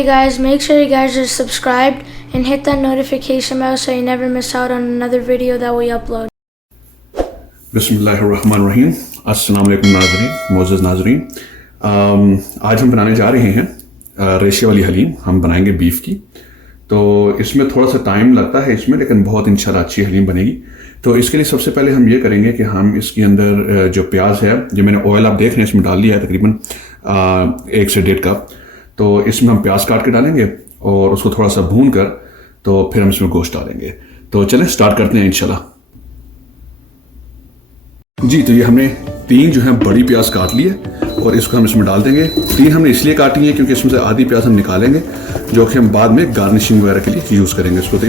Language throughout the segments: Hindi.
Hey guys, make sure you guys are subscribed and hit that notification bell so you never miss out on another video that we upload. बिस्मिल्लाहिर्रहमानिर्रहीम। अस्सलाम वालेकुम नाज़रीन, मोअज़्ज़ज़ नाज़रीन। आज हम बनाने जा रहे हैं रेशे वाली हलीम। हम बनाएंगे बीफ की। तो इसमें थोड़ा सा टाइम लगता है इसमें, लेकिन बहुत इंशाल्लाह अच्छी हलीम बनेगी। तो इसके लिए सबसे पहले हम ये करेंगे कि हम इसके अंदर जो प्याज है, जो मैंने ऑयल आप देख रहे हैं इसमें डाल दिया है तकरीबन 1 से 1.5 कप। तो इसमें हम प्याज काट के डालेंगे और उसको थोड़ा सा भून कर तो फिर हम इसमें गोश्त डालेंगे। तो चलें स्टार्ट करते हैं इंशाल्लाह। जी, तो ये हमने 3 जो है बड़ी प्याज काट ली है और इसको हम इसमें डाल देंगे। 3 हमने इसलिए काटी है क्योंकि इसमें से आधी प्याज हम निकालेंगे, जो कि हम बाद में गार्निशिंग वगैरह के लिए यूज़ करेंगे इसको।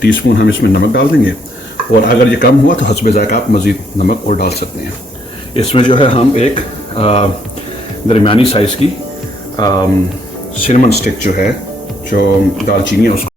टीस्पून हम इसमें नमक डाल देंगे और अगर ये कम हुआ तो हस्बे ज़ायक़ा आप मज़ीद नमक और डाल सकते हैं। इसमें जो है हम एक दरमियानी साइज़ की सिनेमन स्टिक जो है, जो दालचीनी है, उसको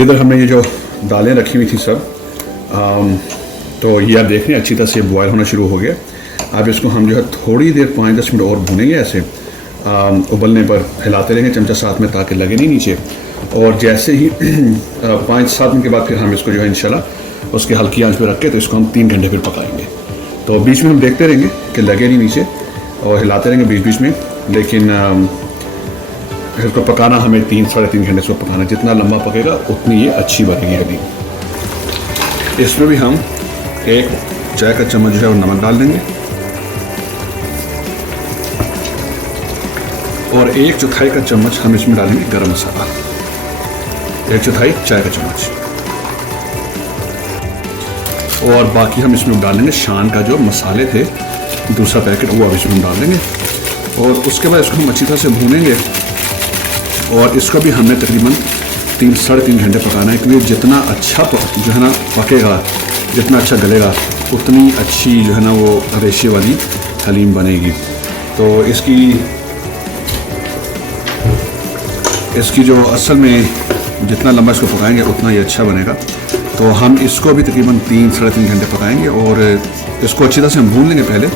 इधर हमने ये जो दालें रखी हुई थी सब, तो ये आप देख रहे हैं अच्छी तरह से बॉयल होना शुरू हो गया। अब इसको हम जो है थोड़ी देर 5-10 मिनट और भूनेंगे ऐसे, उबलने पर हिलाते रहेंगे चमचा साथ में ताकि लगे नहीं नीचे। और जैसे ही 5-7 मिनट के बाद फिर हम इसको जो है इंशाल्लाह उसके हल्की आंच पर रख के तो इसको हम 3 घंटे फिर पकाएंगे। तो बीच में हम देखते रहेंगे कि लगे नहीं नीचे और हिलाते रहेंगे बीच बीच में, लेकिन इसको पकाना हमें 3-3.5 घंटे इसको पकाना। जितना लंबा पकेगा उतनी ये अच्छी बनेगी हलीम। इसमें भी हम 1 चाय का चम्मच जो है वो नमक डाल देंगे और 1/4 का चम्मच हम इसमें डालेंगे गरम मसाला, 1/4 चाय का चम्मच। और बाकी हम इसमें डालेंगे शान का जो मसाले थे दूसरा पैकेट, वो अब इसमें हम डाल देंगे। और उसके बाद इसको हम अच्छी तरह से भूनेंगे और इसको भी हमने तकरीबन 3-3.5 घंटे पकाना है, क्योंकि जितना अच्छा जो है ना पकेगा, जितना अच्छा गलेगा, उतनी अच्छी जो है ना वो रेशे वाली हलीम बनेगी। तो इसकी जो असल में जितना लंबा इसको पकाएंगे उतना ही अच्छा बनेगा। तो हम इसको भी तकरीबन 3-3.5 घंटे पकाएंगे और इसको अच्छी तरह से हम भून लेंगे पहले,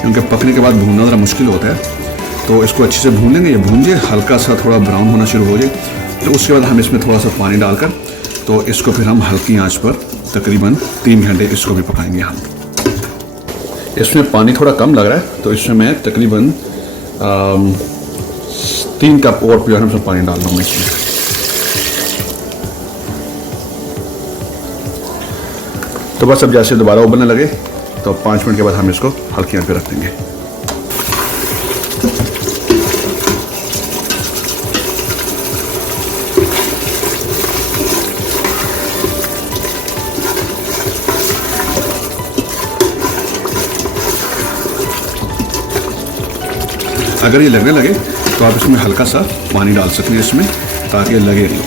क्योंकि पकने के बाद भूनना ज़रा मुश्किल होता है। तो इसको अच्छे से भून लेंगे, ये भून जाए हल्का सा थोड़ा ब्राउन होना शुरू हो जाए, तो उसके बाद हम इसमें थोड़ा सा पानी डालकर तो इसको फिर हम हल्की आंच पर तकरीबन 3 घंटे इसको भी पकाएंगे हम। इसमें पानी थोड़ा कम लग रहा है, तो इसमें मैं तकरीबन 3 कप और प्योर हम पानी डाल रहा हूँ इसमें। तो बस अब जैसे दोबारा उबलने लगे तो 5 मिनट के बाद हम इसको हल्की आंच पर रख देंगे। अगर ये लगने लगे तो आप इसमें हल्का सा पानी डाल सकते हैं इसमें, ताकि लगे नहीं।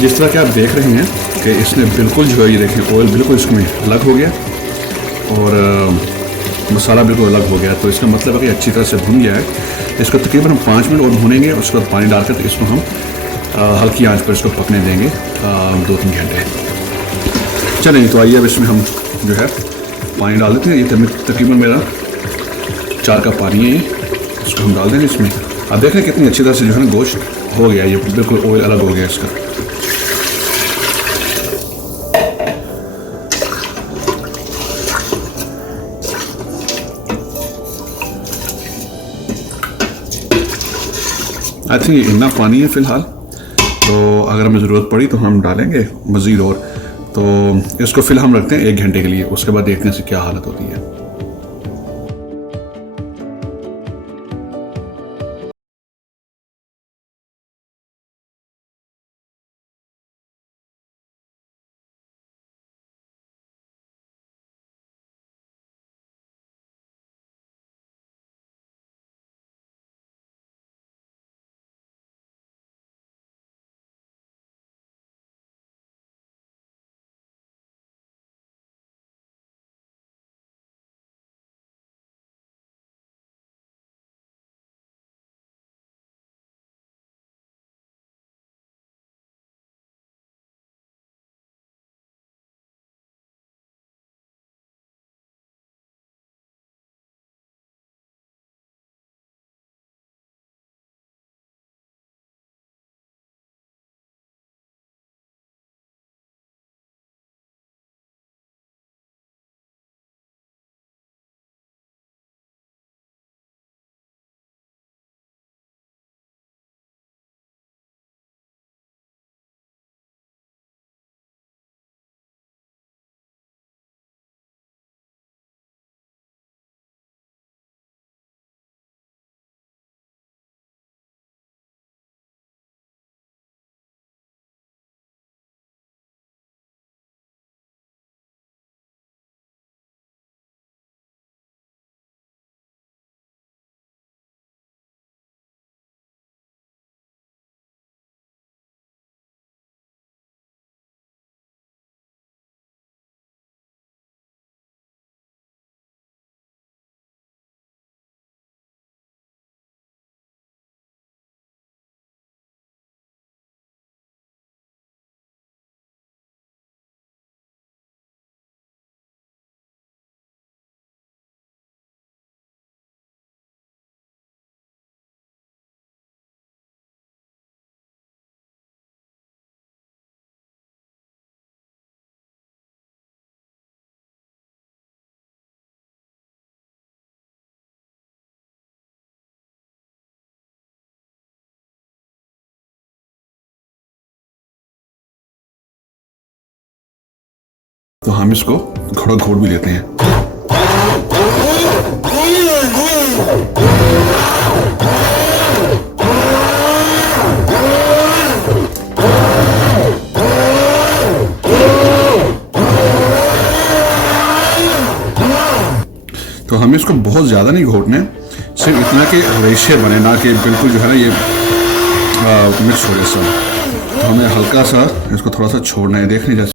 जिस तरह कि आप देख रहे हैं कि इसने बिल्कुल जो है ये देखें ऑयल बिल्कुल इसमें अलग हो गया और मसाला बिल्कुल अलग हो गया, तो इसका मतलब है कि अच्छी तरह से भुन गया है। इसको तकरीबन हम 5 मिनट और भूनेंगे, उसके बाद पानी डालकर तो इसको हम हल्की आंच पर इसको पकने देंगे 2-3 घंटे। चलेंगे तो आइए अब इसमें हम जो है पानी डाल देते हैं। ये तकरीबन मेरा 4 कप पानी है, इसको हम डाल देंगे इसमें। आप देखें कितनी अच्छी तरह से जो है ना गोश्त हो गया, ये बिल्कुल ऑयल अलग हो गया इसका। आई थिंक इतना पानी है फ़िलहाल, तो अगर हमें ज़रूरत पड़ी तो हम डालेंगे मज़ीद और। तो इसको फिलहाल हम रखते हैं 1 घंटे के लिए, उसके बाद देखने से क्या हालत होती है। तो हम इसको थोड़ा घोट भी लेते हैं। तो हमें इसको बहुत ज़्यादा नहीं घोटना है, सिर्फ इतना कि रेशे बने, ना कि बिल्कुल जो है ना ये मिक्स हो जाए सब। तो हमें हल्का सा इसको थोड़ा सा छोड़ना है, देखने जैसे